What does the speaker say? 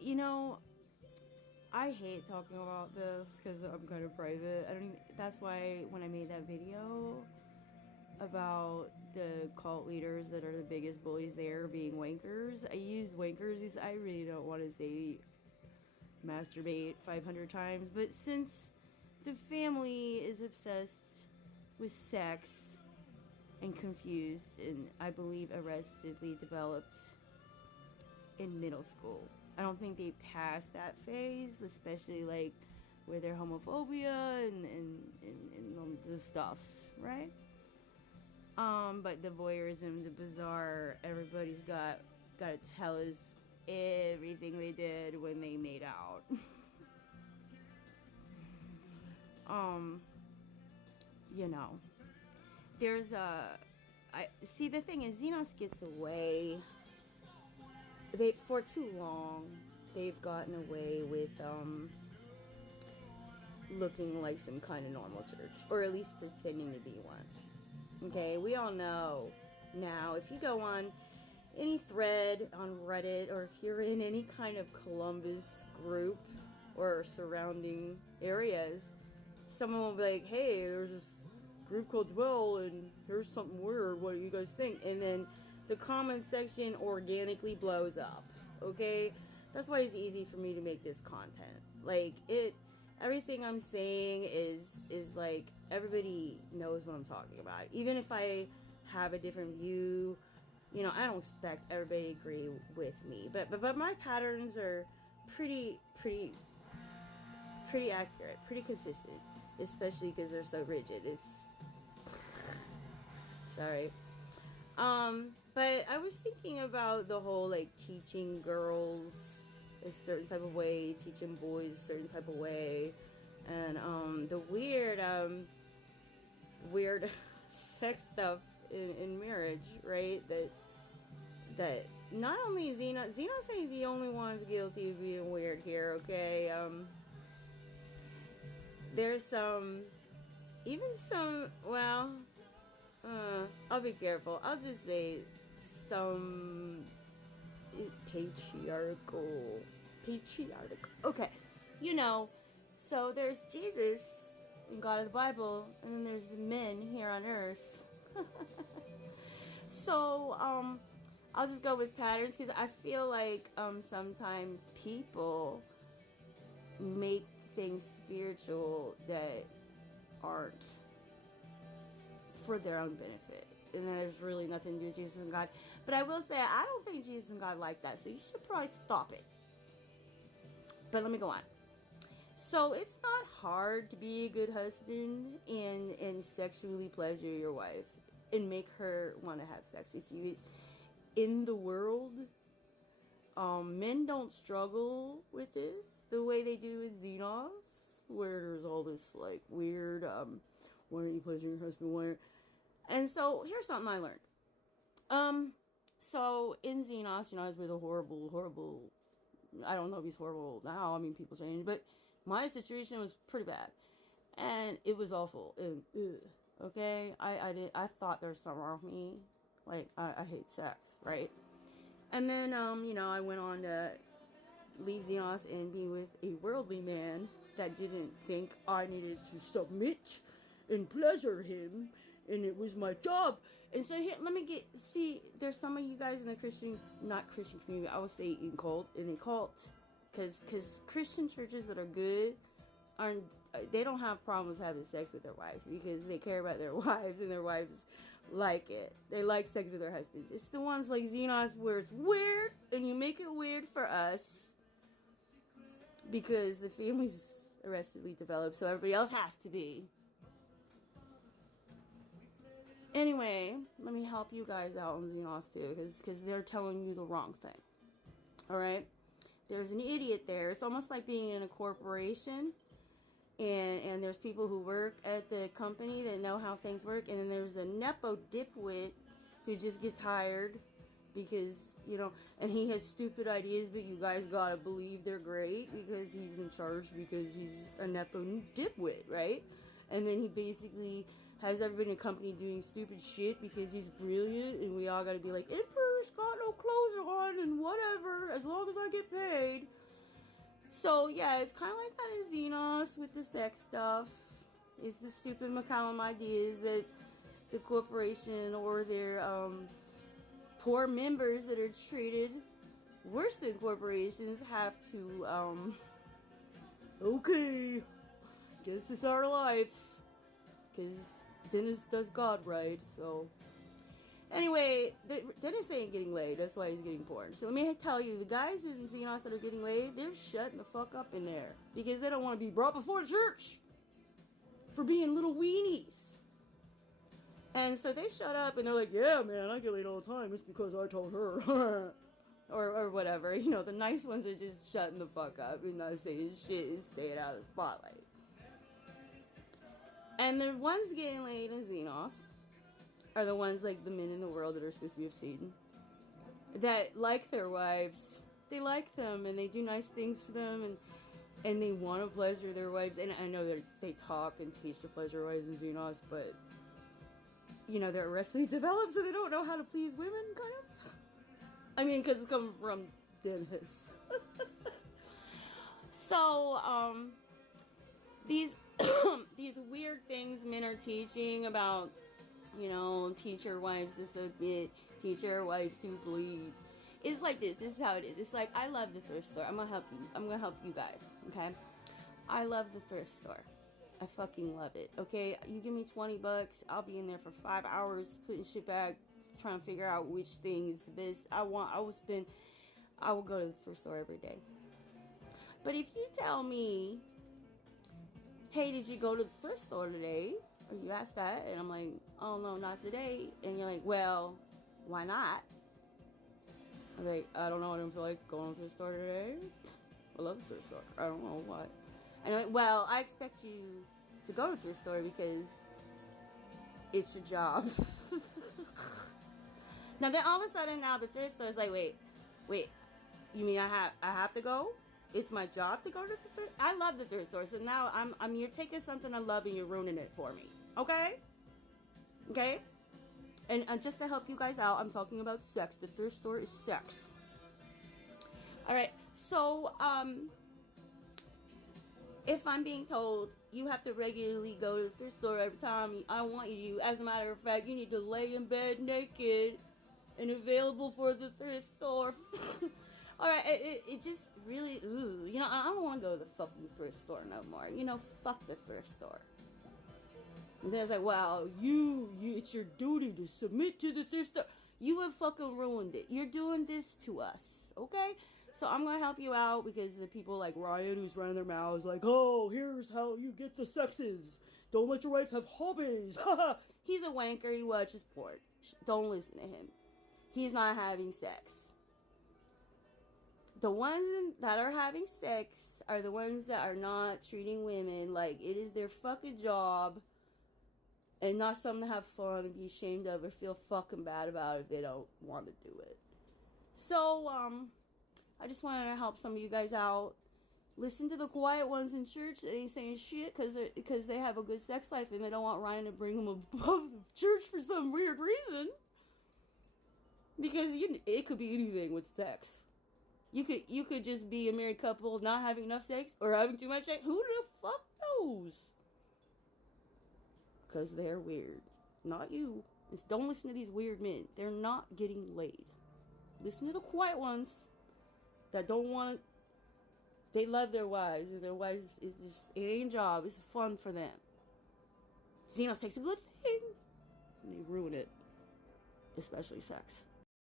you know, I hate talking about this because I'm kind of private. I don't even. That's why when I made that video about the cult leaders that are the biggest bullies there being wankers, I use wankers. I really don't want to say masturbate 500 times, but since the family is obsessed with sex and confused and I believe arrestedly developed in middle school. I don't think they passed that phase, especially like with their homophobia and the stuffs, right? But the voyeurism, the bizarre, everybody's gotta tell us everything they did when they made out. um, you know, there's I see the thing is Xenos gets away. They for too long they've gotten away with looking like some kind of normal church, or at least pretending to be one. Okay, we all know now if you go on any thread on Reddit, or if you're in any kind of Columbus group or surrounding areas, someone will be like, hey, there's this group called Dwell and here's something weird, what do you guys think? And then the comment section organically blows up. Okay, that's why it's easy for me to make this content. Like everything I'm saying is like everybody knows what I'm talking about. Even if I have a different view, you know, I don't expect everybody to agree with me. But my patterns are pretty accurate, pretty consistent, especially because they're so rigid. It's sorry. But I was thinking about the whole like teaching girls a certain type of way, teaching boys a certain type of way, and the weird sex stuff in marriage, right? That not only Xenos ain't the only ones guilty of being weird here, okay? There's even some, well, I'll be careful. I'll just say some patriarchal. Okay, you know, so there's Jesus and God of the Bible, and then there's the men here on earth. So, I'll just go with patterns because I feel like sometimes people make things spiritual that aren't for their own benefit. And there's really nothing to do with Jesus and God. But I will say, I don't think Jesus and God like that. So you should probably stop it. But let me go on. So it's not hard to be a good husband and sexually pleasure your wife and make her want to have sex with you. In the world, men don't struggle with this the way they do with Xenos, where there's all this like weird, why aren't you pleasuring your husband? Why? And so here's something I learned. So in Xenos, you know, I was with a horrible. I don't know if he's horrible now. I mean, people change, but my situation was pretty bad, and it was awful. And okay, I thought there was something wrong with me. Like I hate sex, right? And then you know, I went on to leave Xenos and be with a worldly man that didn't think I needed to submit and pleasure him, and it was my job. And so here, let me see, there's some of you guys in the not Christian community, I would say in the cult, because Christian churches that are good they don't have problems having sex with their wives because they care about their wives and their wives like it. They like sex with their husbands. It's the ones like Xenos where it's weird and you make it weird for us because the family's arrestedly developed, so everybody else has to be. Anyway, let me help you guys out on Xenos too, because they're telling you the wrong thing. Alright? There's an idiot there. It's almost like being in a corporation, and there's people who work at the company that know how things work, and then there's a nepo dipwit who just gets hired because, you know, and he has stupid ideas, but you guys gotta believe they're great because he's in charge, because he's a nepo dipwit, right? And then he basically has everybody in the company doing stupid shit because he's brilliant, and we all gotta be like, Emperor's got no clothes on and whatever, as long as I get paid. So yeah, it's kind of like that in Xenos with the sex stuff. It's the stupid McCallum ideas that the corporation or their poor members that are treated worse than corporations have to okay, guess it's our life, because Dennis does God right. So anyway, Dennis ain't getting laid, that's why he's getting porn. So let me tell you, the guys in Xenos that are getting laid, they're shutting the fuck up in there because they don't want to be brought before the church for being little weenies. And so they shut up and they're like, yeah, man, I get laid all the time. It's because I told her. or whatever. You know, the nice ones are just shutting the fuck up and not saying shit and staying out of the spotlight. And the ones getting laid in Xenos are the ones like the men in the world that are supposed to be of Satan, that like their wives. They like them and they do nice things for them, and they want to pleasure their wives. And I know that they talk and teach to pleasure wives in Xenos, but you know, they're wrestling developed, so they don't know how to please women, kind of. I mean, because it's coming from Dennis. So, these these weird things men are teaching about, you know, teach your wives to submit, teach your wives to please. It's like this. This is how it is. It's like, I love the thrift store. I'm gonna help you. I'm gonna help you guys. Okay? I love the thrift store. I fucking love it. Okay, you give me $20, I'll be in there for 5 hours putting shit back, trying to figure out which thing is the best. I will go to the thrift store every day. But if you tell me, hey, did you go to the thrift store today? Or you ask that, and I'm like, oh no, not today. And you're like, well, why not? I'm like, I don't know, I don't feel like going to the thrift store today. I love the thrift store. I don't know why. And I'm like, well, I expect you to go to the thrift store because it's your job. Now then all of a sudden now the thrift store is like, wait, you mean I have to go? It's my job to go to the thrift. I love the thrift store, so now I'm you're taking something I love and you're ruining it for me. Okay? And just to help you guys out, I'm talking about sex. The thrift store is sex. Alright, so if I'm being told you have to regularly go to the thrift store every time I want you to, as a matter of fact, you need to lay in bed naked and available for the thrift store. Alright, it just really, you know, I don't want to go to the fucking thrift store no more. You know, fuck the thrift store. And then it's like, wow, you it's your duty to submit to the thrift store. You have fucking ruined it. You're doing this to us, okay? So I'm going to help you out because the people like Ryan who's running their mouths like, oh, here's how you get the sexes. Don't let your wife have hobbies. He's a wanker. He watches porn. Don't listen to him. He's not having sex. The ones that are having sex are the ones that are not treating women like it is their fucking job and not something to have fun and be ashamed of or feel fucking bad about if they don't want to do it. So, I just wanted to help some of you guys out. Listen to the quiet ones in church that ain't saying shit because they have a good sex life and they don't want Ryan to bring them above the church for some weird reason. Because it could be anything with sex. You could just be a married couple not having enough sex or having too much sex. Who the fuck knows? Because they're weird. Not you. Just don't listen to these weird men. They're not getting laid. Listen to the quiet ones that don't want. They love their wives, and their wives is just, it ain't a job. It's fun for them. Xenos takes a good thing and they ruin it, especially sex.